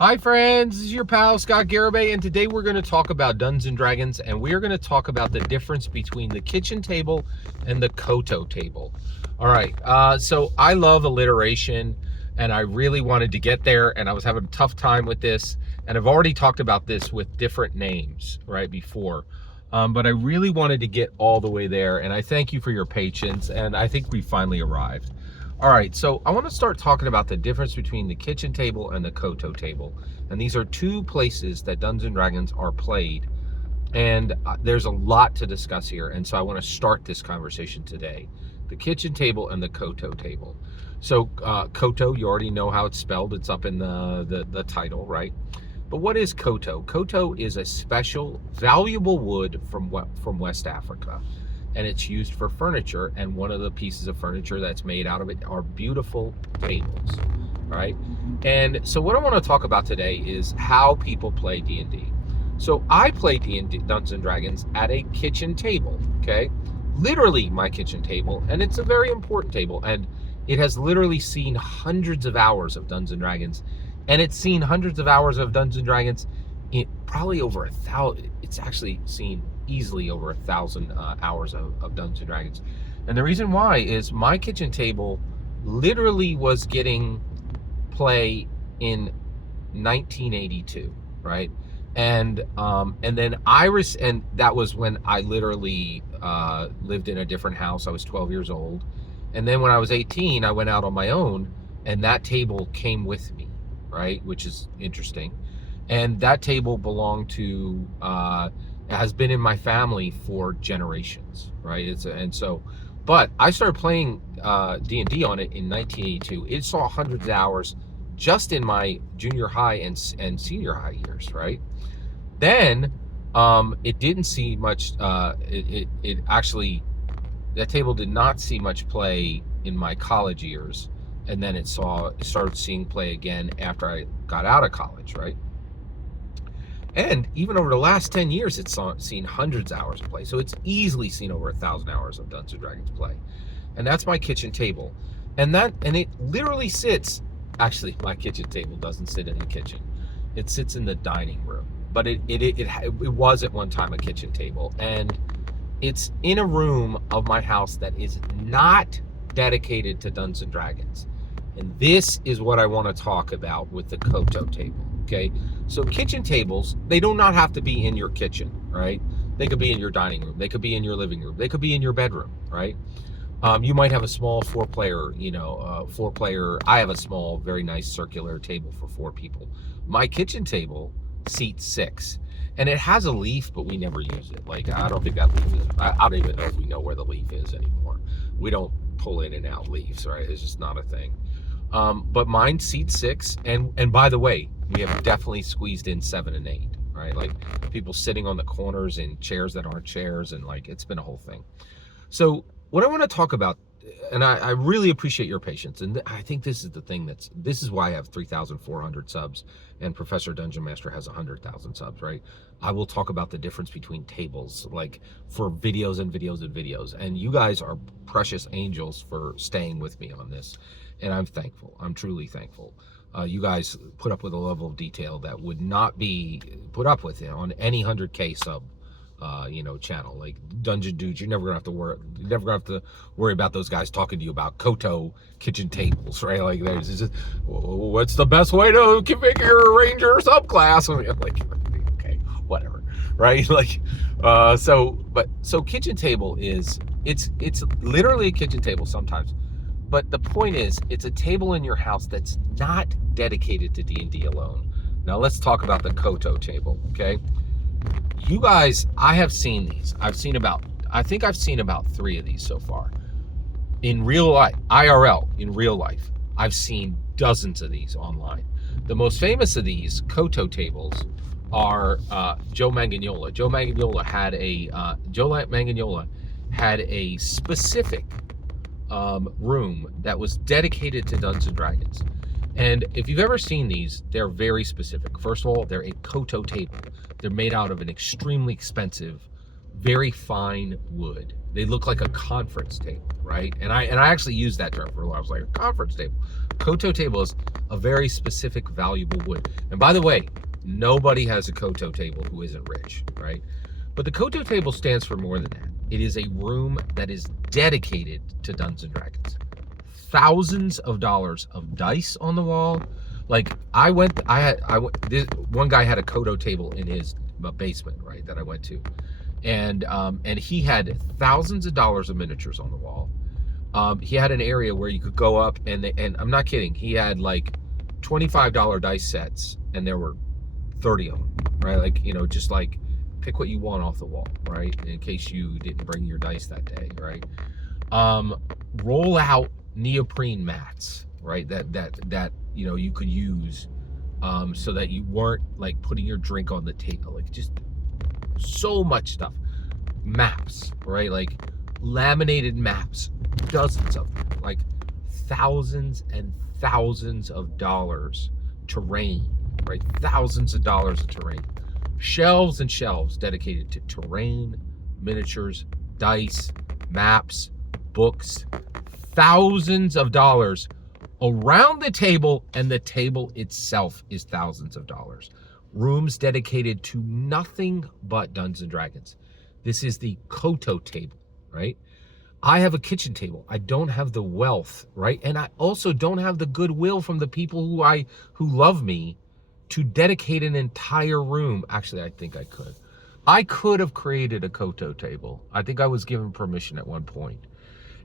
Hi friends, this is your pal Scott Garibay, and today we're going to talk about Dungeons and Dragons, and we are going to talk about the difference between the kitchen table and the Koto table. All right, so I love alliteration, and I really wanted to get there, and I was having a tough time with this, and I've already talked about this with different names right before, but I really wanted to get all the way there, and I thank you for your patience, and I think we finally arrived. All right, so I want to start talking about the difference between the kitchen table and the Koto table. And these are two places that Dungeons and Dragons are played. And there's a lot to discuss here. And so I want to start this conversation today. The kitchen table and the Koto table. So Koto, you already know how it's spelled. It's up in the title, right? But what is Koto? Koto is a special, valuable wood from West Africa, and it's used for furniture. And one of the pieces of furniture that's made out of it are beautiful tables, right? And so what I want to talk about today is how people play D&D. So I play D&D, Dungeons and Dragons, at a kitchen table, okay? Literally my kitchen table, and it's a very important table, and it has literally seen hundreds of hours of Dungeons and Dragons, and it's seen hundreds of hours of Dungeons and Dragons, probably over 1,000. It's actually seen easily over 1,000 hours of Dungeons and Dragons. And the reason why is my kitchen table literally was getting play in 1982, right? And then Iris, and that was when I literally lived in a different house. I was 12 years old, and then when I was 18, I went out on my own, and that table came with me, right? Which is interesting. And that table belonged to has been in my family for generations, right? But I started playing D&D on it in 1982. It saw hundreds of hours just in my junior high and senior high years, right? Then it didn't see much. It actually, that table did not see much play in my college years, and then it started seeing play again after I got out of college, right? And even over the last 10 years, it's seen hundreds of hours of play. So it's easily seen over 1,000 hours of Dungeons and Dragons play. And that's my kitchen table. And it literally sits, actually, my kitchen table doesn't sit in the kitchen. It sits in the dining room. But it was at one time a kitchen table. And it's in a room of my house that is not dedicated to Dungeons and Dragons. And this is what I want to talk about with the Koto table. Okay, so kitchen tables, they do not have to be in your kitchen, right? They could be in your dining room. They could be in your living room. They could be in your bedroom, right? You might have a small four-player. I have a small, very nice circular table for 4 people. My kitchen table seats 6, and it has a leaf, but we never use it. Like, I don't think that leaf is. I don't even know if we know where the leaf is anymore. We don't pull in and out leaves, right? It's just not a thing. But mine seats 6, and by the way, we have definitely squeezed in 7 and 8, right? Like people sitting on the corners in chairs that aren't chairs, and like it's been a whole thing. So what I want to talk about, and I really appreciate your patience, and I think this is the thing this is why I have 3,400 subs, and Professor Dungeon Master has 100,000 subs, right? I will talk about the difference between tables, like for videos and videos and videos, and you guys are precious angels for staying with me on this, and I'm thankful. I'm truly thankful. You guys put up with a level of detail that would not be put up with on any 100K sub channel. Like Dungeon Dudes, you're never gonna have to worry about those guys talking to you about Koto kitchen tables, right? Like there's just, what's the best way to configure a ranger subclass? I mean, like, okay, whatever, right? Like, so kitchen table is, it's literally a kitchen table sometimes. But the point is, it's a table in your house that's not dedicated to D&D alone. Now let's talk about the Koto table, okay? You guys, I have seen these. I think I've seen about 3 of these so far. In real life, IRL, in real life, I've seen dozens of these online. The most famous of these Koto tables are Joe Manganiello. Joe Manganiello had a specific room that was dedicated to Dungeons and Dragons. And if you've ever seen these, they're very specific. First of all, they're a Koto table. They're made out of an extremely expensive, very fine wood. they look like a conference table, right? And I actually used that term for a while. I was like, a conference table. Koto table is a very specific, valuable wood. And by the way, nobody has a Koto table who isn't rich, right? But the Koto table stands for more than that. It is a room that is dedicated to Dungeons and Dragons. Thousands of dollars of dice on the wall. Like this one guy had a Koto table in his basement, right, that I went to. And he had thousands of dollars of miniatures on the wall. He had an area where you could go up and I'm not kidding, he had like $25 dice sets, and there were 30 of them, right? Like, just like pick what you want off the wall, right? In case you didn't bring your dice that day, right? Roll out neoprene mats, right? That you could use so that you weren't like putting your drink on the table, like just so much stuff. Maps, right? Like laminated maps, dozens of them, like thousands and thousands of dollars. Terrain, right? Thousands of dollars of terrain. Shelves and shelves dedicated to terrain, miniatures, dice, maps, books. Thousands of dollars around the table, and the table itself is thousands of dollars. Rooms dedicated to nothing but Dungeons and Dragons. This is the Koto table, right? I have a kitchen table. I don't have the wealth, right? And I also don't have the goodwill from the people who love me to dedicate an entire room. Actually, I think I could. I could have created a Koto table. I think I was given permission at one point.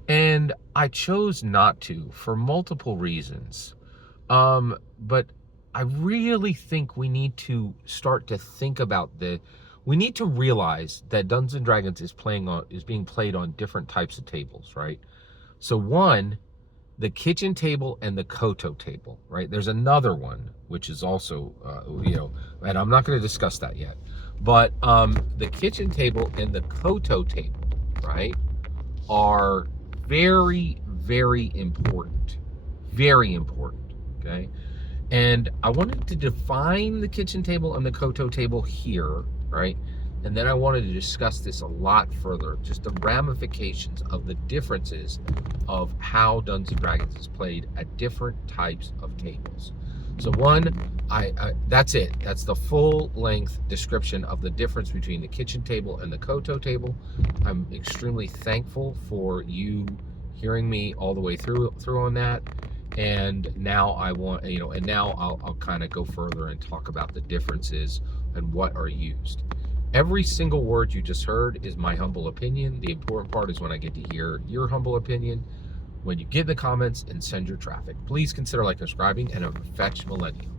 And I chose not to for multiple reasons. But I really think we need to start to think about we need to realize that Dungeons and Dragons is being played on different types of tables, right? So one, the kitchen table and the Koto table, right? There's another one, which is also, and I'm not going to discuss that yet. But the kitchen table and the Koto table, right, are very, very important. Very important, okay? And I wanted to define the kitchen table and the Koto table here, right? And then I wanted to discuss this a lot further, just the ramifications of the differences of how Dungeons and Dragons is played at different types of tables. So one, that's it. That's the full length description of the difference between the kitchen table and the Koto table. I'm extremely thankful for you hearing me all the way through on that. And now I'll kind of go further and talk about the differences and what are used. Every single word you just heard is my humble opinion. The important part is when I get to hear your humble opinion. When you get in the comments and send your traffic, please consider like subscribing, and a fetch millennium.